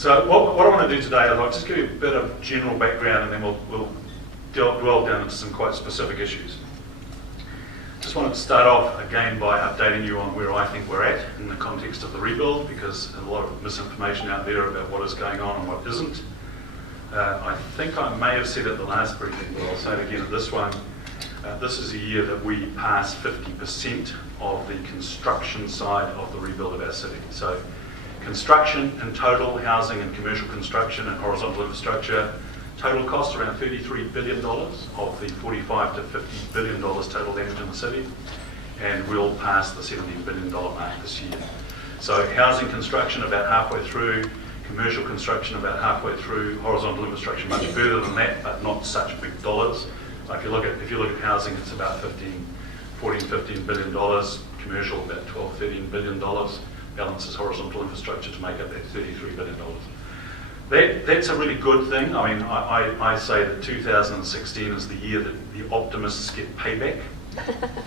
So what I want to do today is I'll just give you a bit of general background and then we'll dwell down into some quite specific issues. Just wanted to start off again by updating you on where I think we're at in the context of the rebuild, because there's a lot of misinformation out there about what is going on and what isn't. I think I may have said at the last briefing, but I'll say it again at this one. This is a year that we passed 50% of the construction side of the rebuild of our city. So construction in total, housing and commercial construction and horizontal infrastructure, total cost around $33 billion of the $45 to $50 billion total damage in the city, and we'll pass the $17 billion mark this year. So housing construction about halfway through, commercial construction about halfway through, horizontal infrastructure much further than that, but not such big dollars. So if you look at housing, it's about $15 billion, commercial about $12, $13 billion, balances horizontal infrastructure to make up that $33 billion. That's a really good thing. I mean, I say that 2016 is the year that the optimists get payback,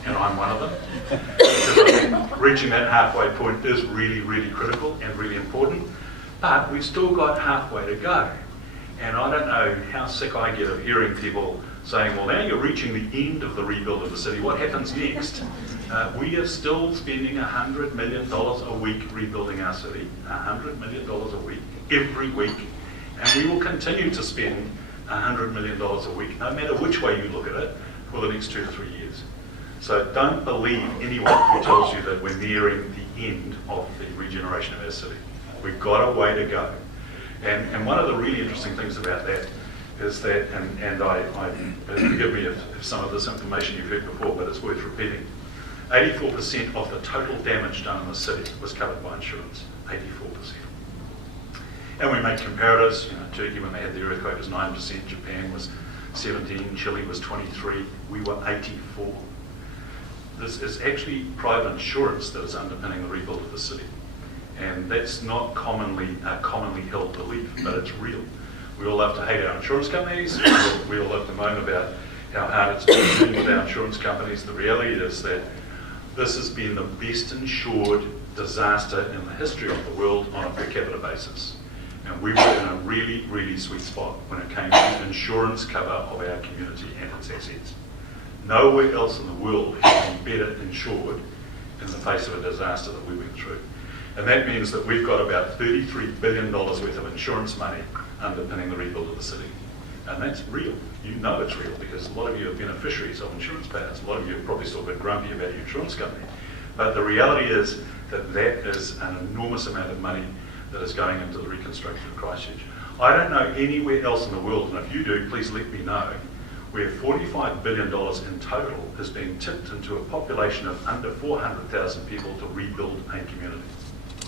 and I'm one of them. Because I think reaching that halfway point is really, really critical and really important. But we've still got halfway to go. And I don't know how sick I get of hearing people saying, well, now you're reaching the end of the rebuild of the city. What happens next? We are still spending $100 million a week rebuilding our city, $100 million a week, every week. And we will continue to spend $100 million a week, no matter which way you look at it, for the next 2 to 3 years. So don't believe anyone who tells you that we're nearing the end of the regeneration of our city. We've got a way to go. And one of the really interesting things about that is that, and forgive me if some of this information you've heard before, but it's worth repeating, 84% of the total damage done in the city was covered by insurance, 84%. And we made comparatives. Turkey, when they had the earthquake, was 9%, Japan was 17%, Chile was 23%, we were 84%. This is actually private insurance that is underpinning the rebuild of the city. And that's not a commonly held belief, but it's real. We all love to hate our insurance companies. We all love to moan about how hard it's been with our insurance companies. The reality is that this has been the best insured disaster in the history of the world on a per capita basis. And we were in a really, really sweet spot when it came to insurance cover of our community and its assets. Nowhere else in the world has been better insured in the face of a disaster that we went through. And that means that we've got about $33 billion worth of insurance money underpinning the rebuild of the city. And that's real. You know it's real because a lot of you are beneficiaries of insurance payouts. A lot of you are probably still a bit grumpy about your insurance company. But the reality is that that is an enormous amount of money that is going into the reconstruction of Christchurch. I don't know anywhere else in the world, and if you do, please let me know, where $45 billion in total has been tipped into a population of under 400,000 people to rebuild a community.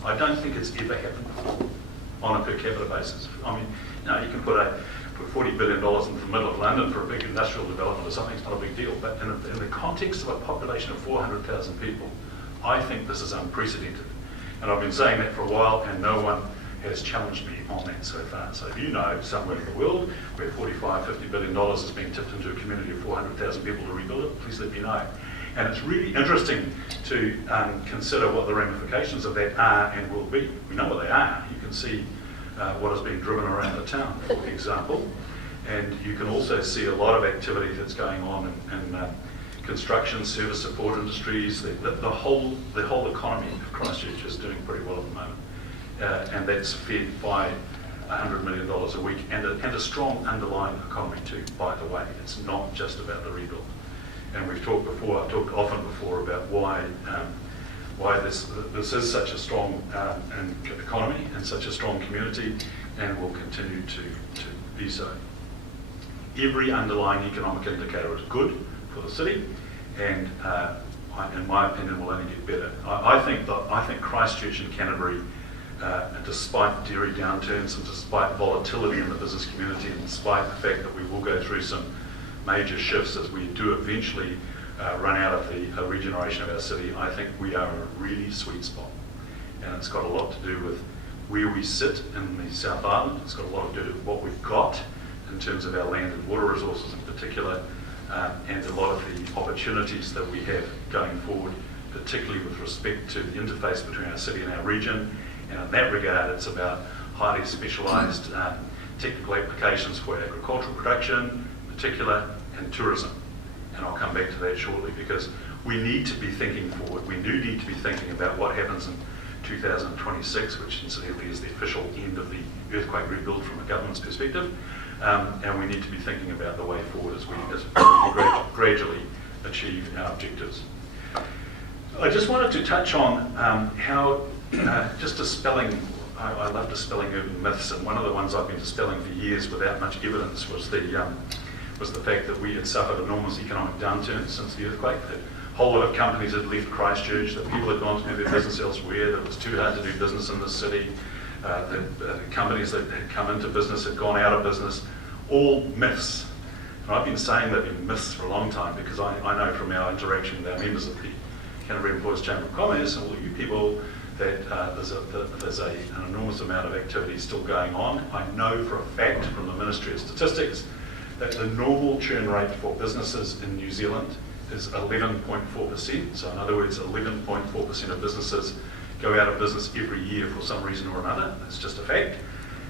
I don't think it's ever happened before on a per capita basis. I mean, you can put $40 billion into the middle of London for a big industrial development or something, it's not a big deal. But in the context of a population of 400,000 people, I think this is unprecedented. And I've been saying that for a while, and no one has challenged me on that so far. So if you know somewhere in the world where $50 billion has been tipped into a community of 400,000 people to rebuild it, please let me know. And it's really interesting to consider what the ramifications of that are and will be. We know what they are. You can see what has been driven around the town, for example. And you can also see a lot of activity that's going on in construction, service support industries. The whole economy of Christchurch is doing pretty well at the moment. And that's fed by $100 million a week and a strong underlying economy too, by the way. It's not just about the rebuild. And we've talked before, I've talked often before about why this is such a strong economy and such a strong community and will continue to be so. Every underlying economic indicator is good for the city and in my opinion will only get better. I think Christchurch and Canterbury, despite dairy downturns and despite volatility in the business community and despite the fact that we will go through some major shifts as we do eventually run out of the regeneration of our city, I think we are in a really sweet spot. And it's got a lot to do with where we sit in the South Island. It's got a lot to do with what we've got in terms of our land and water resources in particular, and a lot of the opportunities that we have going forward, particularly with respect to the interface between our city and our region. And in that regard, it's about highly specialised technical applications for agricultural production in particular, and tourism. And I'll come back to that shortly, because we need to be thinking forward. We do need to be thinking about what happens in 2026, which incidentally is the official end of the earthquake rebuild from a government's perspective. And we need to be thinking about the way forward as we gradually achieve our objectives. I just wanted to touch on how just dispelling, I love dispelling urban myths, and one of the ones I've been dispelling for years without much evidence was the fact that we had suffered enormous economic downturn since the earthquake, that a whole lot of companies had left Christchurch, that people had gone to do their business elsewhere, that it was too hard to do business in the city, that companies that had come into business had gone out of business, all myths. And I've been saying they've been myths for a long time, because I know from our interaction with our members of the Canterbury Employers Chamber of Commerce and all of you people that there's an enormous amount of activity still going on. I know for a fact from the Ministry of Statistics that the normal churn rate for businesses in New Zealand is 11.4%. So in other words, 11.4% of businesses go out of business every year for some reason or another. That's just a fact.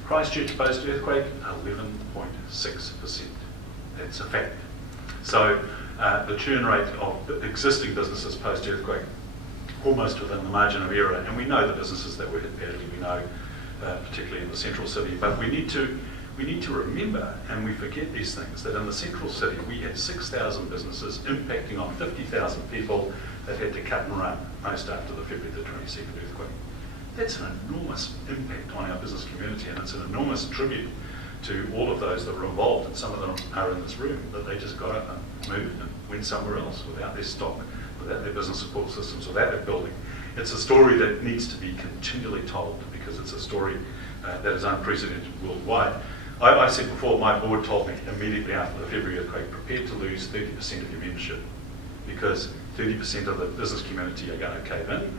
Christchurch post-earthquake, 11.6%. That's a fact. So the churn rate of existing businesses post-earthquake, almost within the margin of error. And we know the businesses that were hit badly, we know particularly in the central city, but we need to remember, and we forget these things, that in the central city we had 6,000 businesses impacting on 50,000 people that had to cut and run, most after the February the 22nd earthquake. That's an enormous impact on our business community, and it's an enormous tribute to all of those that were involved, and some of them are in this room, that they just got up and moved and went somewhere else without their stock, without their business support systems, without their building. It's a story that needs to be continually told, because it's a story that is unprecedented worldwide. I said before, my board told me immediately after the February earthquake, prepare to lose 30% of your membership, because 30% of the business community are going to cave in,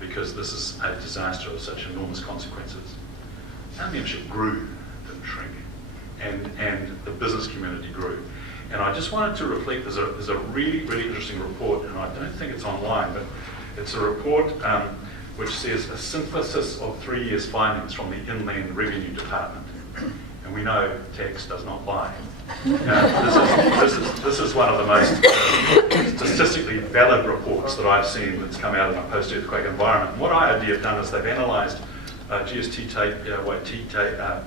because this is a disaster of such enormous consequences. Our membership grew, didn't shrink, and the business community grew. And I just wanted to reflect, there's a really, really interesting report, and I don't think it's online, but it's a report which says a synthesis of 3 years' findings from the Inland Revenue Department. And we know tax does not lie. This is one of the most statistically valid reports that I've seen that's come out of a post-earthquake environment. And what IRD have done is they've analysed GST tape,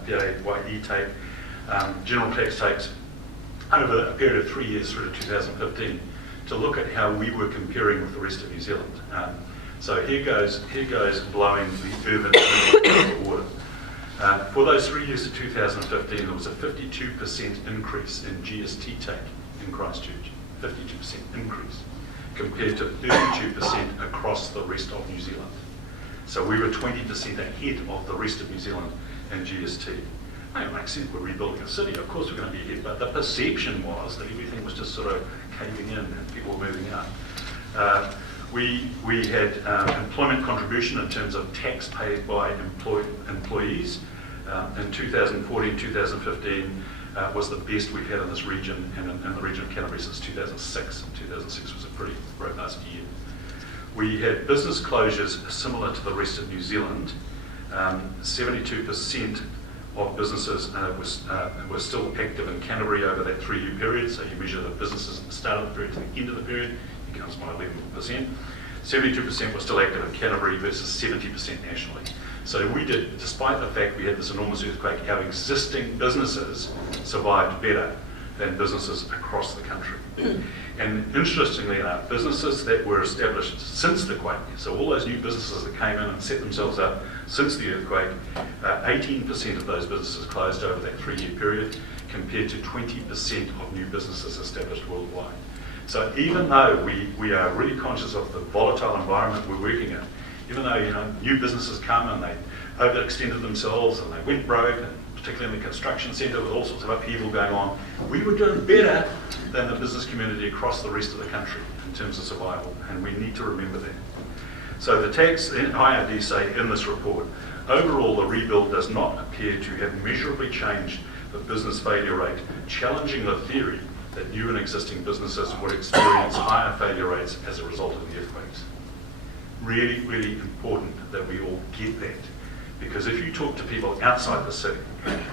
PAYE tape, general tax tapes over a period of 3 years through to 2015 to look at how we were comparing with the rest of New Zealand. So here goes blowing the urban out of the water. For those 3 years to 2015, there was a 52% increase in GST take in Christchurch, 52% increase, compared to 32% across the rest of New Zealand. So we were 20% ahead of the rest of New Zealand in GST. It makes sense, we're rebuilding a city, of course we're going to be ahead, but the perception was that everything was just sort of caving in and people were moving out. We had employment contribution in terms of tax paid by employees. In 2014, 2015 was the best we've had in this region and in the region of Canterbury since 2006. 2006 was a pretty robust year. We had business closures similar to the rest of New Zealand. 72% of businesses were still active in Canterbury over that 3-year period. So you measure the businesses at the start of the period to the end of the period, it comes by 11%. 72% were still active in Canterbury versus 70% nationally. So we did, despite the fact we had this enormous earthquake, our existing businesses survived better than businesses across the country. And interestingly enough, businesses that were established since the quake, so all those new businesses that came in and set themselves up since the earthquake, 18% of those businesses closed over that 3-year period, compared to 20% of new businesses established worldwide. So even though we are really conscious of the volatile environment we're working in, even though new businesses come and they overextended themselves and they went broke, and particularly in the construction centre with all sorts of upheaval going on, we were doing better than the business community across the rest of the country in terms of survival, and we need to remember that. So the tax, IRD say in this report, overall the rebuild does not appear to have measurably changed the business failure rate, challenging the theory that new and existing businesses would experience higher failure rates as a result of the earthquakes. Really, really important that we all get that, Because if you talk to people outside the city,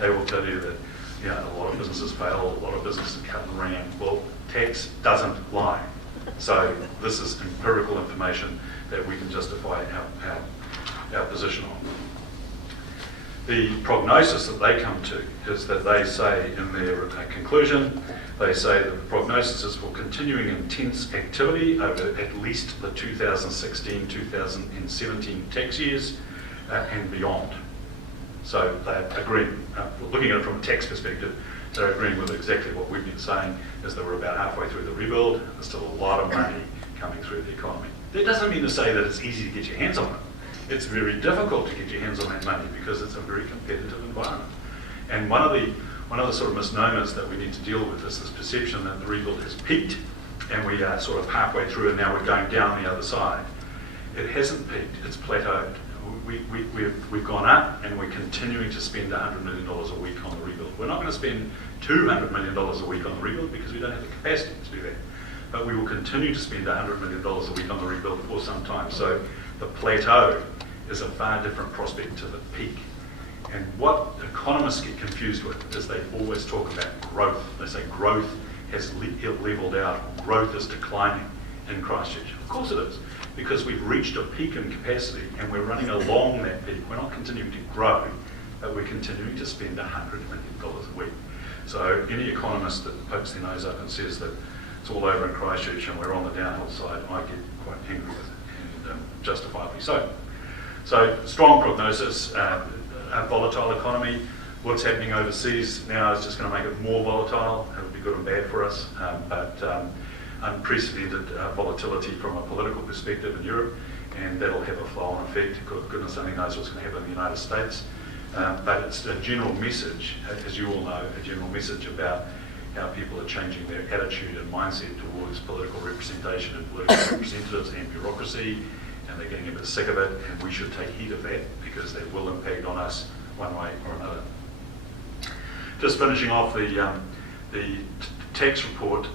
they will tell you that a lot of businesses fail, a lot of businesses cut and ran. Well, tax doesn't lie. So this is empirical information that we can justify our position on. The prognosis that they come to is that they say in their conclusion, they say that the prognosis is for continuing intense activity over at least the 2016-2017 tax years and beyond. So they're agreeing, looking at it from a tax perspective, they're agreeing with exactly what we've been saying, is that we're about halfway through the rebuild. There's still a lot of money coming through the economy. That doesn't mean to say that it's easy to get your hands on it. It's very difficult to get your hands on that money because it's a very competitive environment. And one of the sort of misnomers that we need to deal with is this perception that the rebuild has peaked and we are sort of halfway through and now we're going down the other side. It hasn't peaked, it's plateaued. We've gone up and we're continuing to spend $100 million a week on the rebuild. We're not going to spend $200 million a week on the rebuild because we don't have the capacity to do that. But we will continue to spend $100 million a week on the rebuild for some time. So the plateau is a far different prospect to the peak. And what economists get confused with is they always talk about growth. They say growth has leveled out, growth is declining in Christchurch. Of course it is, because we've reached a peak in capacity and we're running along that peak. We're not continuing to grow, but we're continuing to spend $100 million a week. So any economist that pokes their nose up and says that it's all over in Christchurch and we're on the downhill side, I get quite angry with it, and justifiably so. So strong prognosis, a volatile economy. What's happening overseas now is just going to make it more volatile. It'll be good and bad for us, but unprecedented volatility from a political perspective in Europe, and that'll have a flow-on effect. Goodness only knows what's going to happen in the United States. But it's a general message, as you all know, a general message about how people are changing their attitude and mindset towards political representation and political representatives and bureaucracy, and they're getting a bit sick of it, and we should take heed of that because that will impact on us one way or another. Just finishing off the tax report,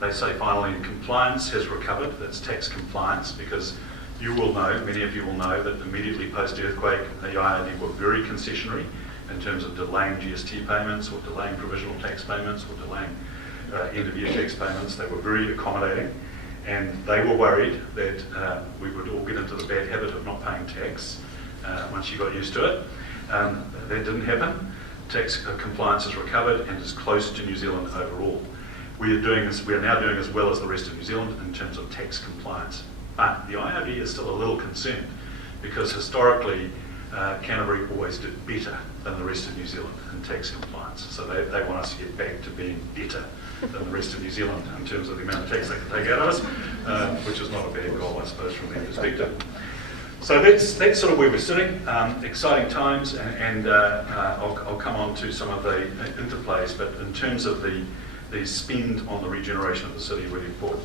they say finally compliance has recovered. That's tax compliance, because you will know, many of you will know, that immediately post-earthquake, the IRD were very concessionary in terms of delaying GST payments or delaying provisional tax payments or delaying end-of-year tax payments. They were very accommodating, and they were worried that we would all get into the bad habit of not paying tax once you got used to it. That didn't happen. Tax compliance has recovered and is close to New Zealand overall. We are now doing as well as the rest of New Zealand in terms of tax compliance. But the IRD is still a little concerned because historically Canterbury always did better than the rest of New Zealand in tax compliance. So they want us to get back to being better than the rest of New Zealand in terms of the amount of tax they can take out of us, which is not a bad goal, I suppose, from their perspective. So that's sort of where we're sitting. Exciting times, and I'll come on to some of the interplays, but in terms of the spend on the regeneration of the city, really important.